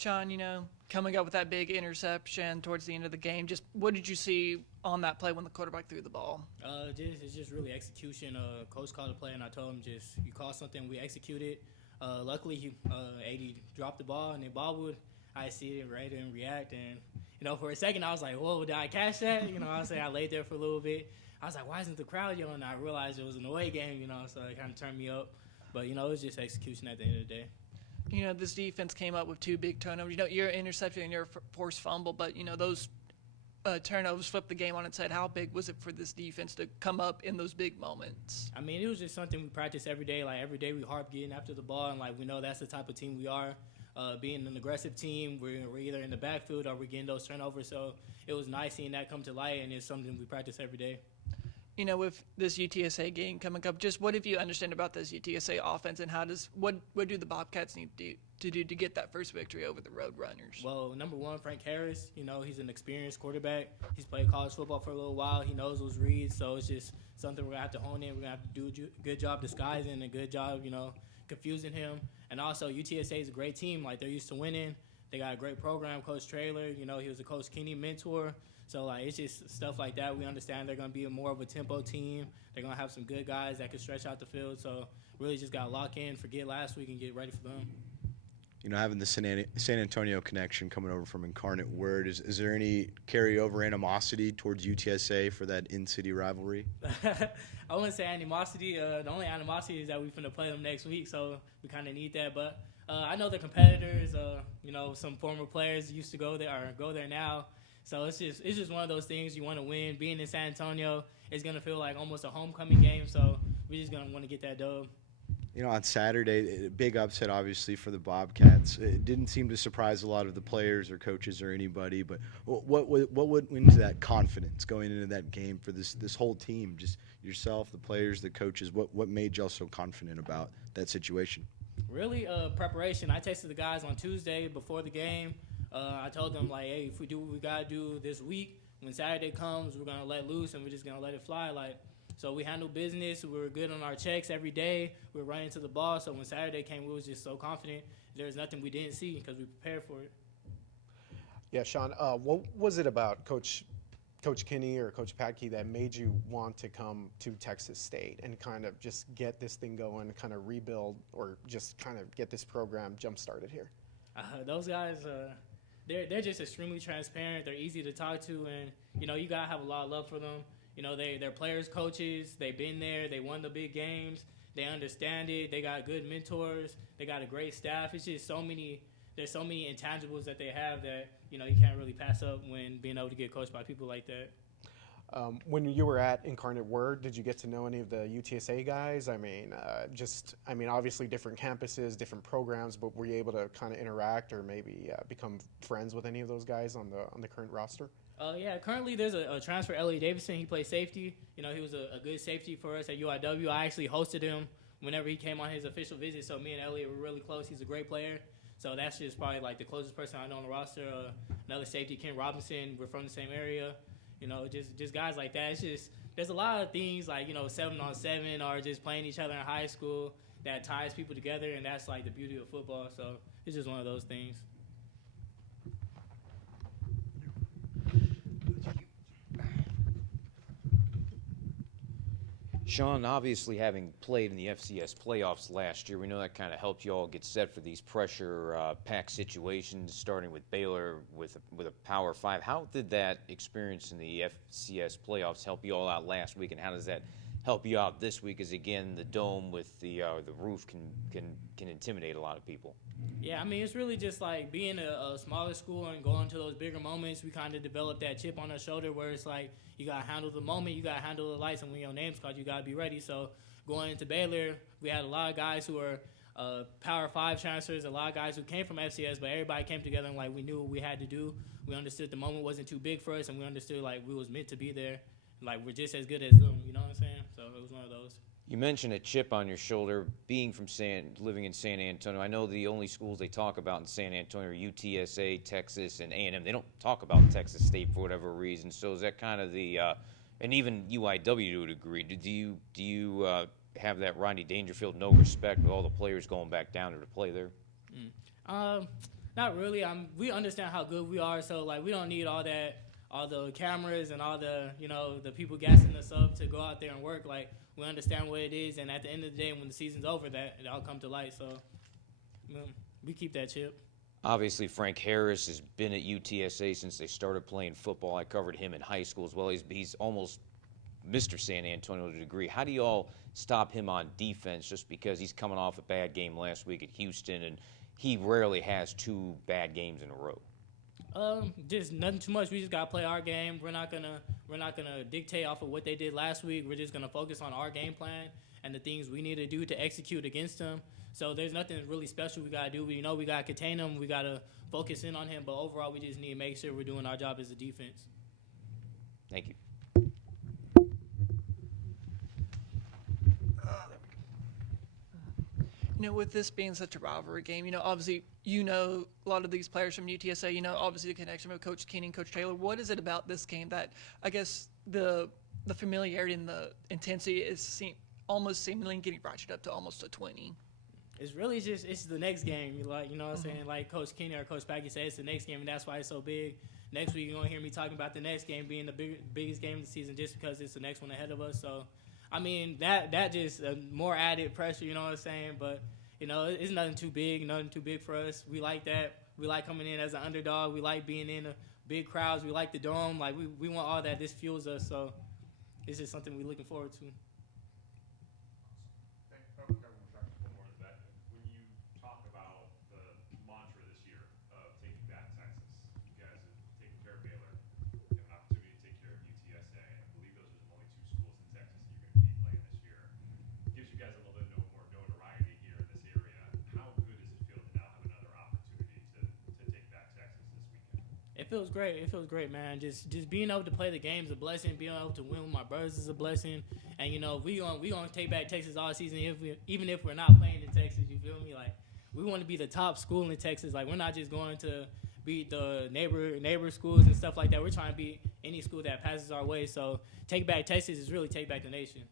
Shawn, coming up with that big interception towards the end of the game, just what did you see on that play when the quarterback threw the ball? It's just really execution. Coach called a play, and I told him you call something, we execute it. Luckily, AD dropped the ball, and the ball would. I see it right and react, and for a second I was like, "Whoa, did I catch that?" I laid there for a little bit. I was like, "Why isn't the crowd yelling?" And I realized it was an away game, so it kind of turned me up. But it was just execution at the end of the day. This defense came up with 2 big turnovers. Your interception and your forced fumble, but those turnovers flipped the game on its head. How big was it for this defense to come up in those big moments? I mean, it was just something we practice every day. Like every day we harp getting after the ball, and we know that's the type of team we are. Being an aggressive team, we're either in the backfield or we're getting those turnovers. So it was nice seeing that come to light, and it's something we practice every day. With this UTSA game coming up, just what have you understand about this UTSA offense, and what do the Bobcats need to do to get that first victory over the Roadrunners? Well, number one, Frank Harris. He's an experienced quarterback. He's played college football for a little while. He knows those reads, so it's just something we're gonna have to hone in. We're gonna have to do a good job disguising and a good job, confusing him. And also, UTSA is a great team. They're used to winning. They got a great program. Coach Traylor, he was a Coach Kenny mentor. So, it's just stuff like that. We understand they're going to be more of a tempo team. They're going to have some good guys that can stretch out the field. So, really just got to lock in, forget last week, and get ready for them. Having the San Antonio connection coming over from Incarnate Word, is there any carryover animosity towards UTSA for that in-city rivalry? I wouldn't say animosity. The only animosity is that we're going to play them next week, so we kind of need that. But I know the competitors, some former players used to go there or go there now. So it's just one of those things. You want to win. Being in San Antonio is going to feel like almost a homecoming game. So we're just going to want to get that dub. On Saturday, a big upset obviously for the Bobcats. It didn't seem to surprise a lot of the players or coaches or anybody. But what went into that confidence going into that game for this whole team? Just yourself, the players, the coaches. What made y'all so confident about that situation? Really, preparation. I texted the guys on Tuesday before the game. I told them, hey, if we do what we got to do this week, when Saturday comes, we're going to let loose and we're just going to let it fly. So we handled business. We were good on our checks every day. We were running to the ball. So when Saturday came, we was just so confident. There's nothing we didn't see because we prepared for it. Yeah, Shawn, what was it about Coach Kinney or Coach Patke that made you want to come to Texas State and kind of just get this thing going, kind of rebuild or just kind of get this program jump-started here? Those guys, they're just extremely transparent. They're easy to talk to, and, you got to have a lot of love for them. They're players, coaches. They've been there. They won the big games. They understand it. They got good mentors. They got a great staff. It's just there's so many intangibles that they have that, you can't really pass up when being able to get coached by people like that. When you were at Incarnate Word, did you get to know any of the UTSA guys? Obviously different campuses, different programs, but were you able to kind of interact or maybe become friends with any of those guys on the current roster? Yeah, currently there's a transfer, Elliot Davidson. He plays safety. He was a good safety for us at UIW. I actually hosted him whenever he came on his official visit, so me and Elliot were really close. He's a great player. So that's just probably the closest person I know on the roster. Another safety, Ken Robinson. We're from the same area. Just guys like that. It's just there's a lot of things 7-on-7 or just playing each other in high school that ties people together, and that's the beauty of football. So it's just one of those things. Shawn, obviously having played in the FCS playoffs last year, we know that kind of helped you all get set for these pressure-packed situations, starting with Baylor with a Power 5. How did that experience in the FCS playoffs help you all out last week, and how does that help you out this week? As again, the dome with the roof can intimidate a lot of people. Yeah, it's really just being a smaller school and going to those bigger moments. We kind of developed that chip on our shoulder where it's you got to handle the moment, you got to handle the lights, and when your name's called, you got to be ready. So going into Baylor, we had a lot of guys who were Power 5 transfers, a lot of guys who came from FCS, but everybody came together and we knew what we had to do. We understood the moment wasn't too big for us, and we understood we was meant to be there. We're just as good as them, you know what I'm saying? So it was one of those. You mentioned a chip on your shoulder, being from living in San Antonio. I know the only schools they talk about in San Antonio are UTSA, Texas, and A&M. They don't talk about Texas State for whatever reason. So is that kind of and even UIW to a degree. Do you have that Rodney Dangerfield no respect with all the players going back down there to play there? Not really. We understand how good we are, so like we don't need all the cameras and all the the people gassing us up to go out there and work. Like we understand what it is, and at the end of the day, when the season's over, that it all come to light. So we keep that chip. Obviously, Frank Harris has been at UTSA since they started playing football. I covered him in high school as well. He's almost Mr. San Antonio to a degree. How do you all stop him on defense just because he's coming off a bad game last week at Houston, and he rarely has 2 bad games in a row? Just nothing too much. We just gotta play our game. We're not gonna dictate off of what they did last week. We're just gonna focus on our game plan and the things we need to do to execute against them. So there's nothing really special we gotta do. We gotta contain him. We gotta focus in on him. But overall, we just need to make sure we're doing our job as a defense. Thank you. With this being such a rivalry game, obviously, a lot of these players from UTSA, obviously the connection with Coach Keenan, Coach Taylor. What is it about this game that I guess the familiarity and the intensity is almost seemingly getting ratcheted up to almost a 20? It's really just it's the next game. Like what I'm saying, like Coach Keenan or Coach Packy said, it's the next game, and that's why it's so big. Next week you're gonna hear me talking about the next game being the biggest game of the season, just because it's the next one ahead of us. So. I mean, that just more added pressure, you know what I'm saying? But, it's nothing too big for us. We like that. We like coming in as an underdog. We like being in big crowds. We like the dome. Like, we want all that. This fuels us. So it's just something we're looking forward to. One more to that. When you talk about the mantra this year of taking back Texas, you guys have taken care of Baylor. You have an opportunity to take care of UTSA. I believe those are the only 2 schools in Texas you're going to be playing this year. Gives you guys a little bit more notoriety here in this area. How good does it feel to now have another opportunity to take back Texas this weekend? It feels great. It feels great, man. Just being able to play the game is a blessing. Being able to win with my brothers is a blessing. And we gonna take back Texas all season, even if we're not playing in Texas. You feel me? Like we want to be the top school in Texas. Like we're not just going to beat the neighbor schools and stuff like that. We're trying to beat any school that passes our way. So take back Texas is really take back the nation.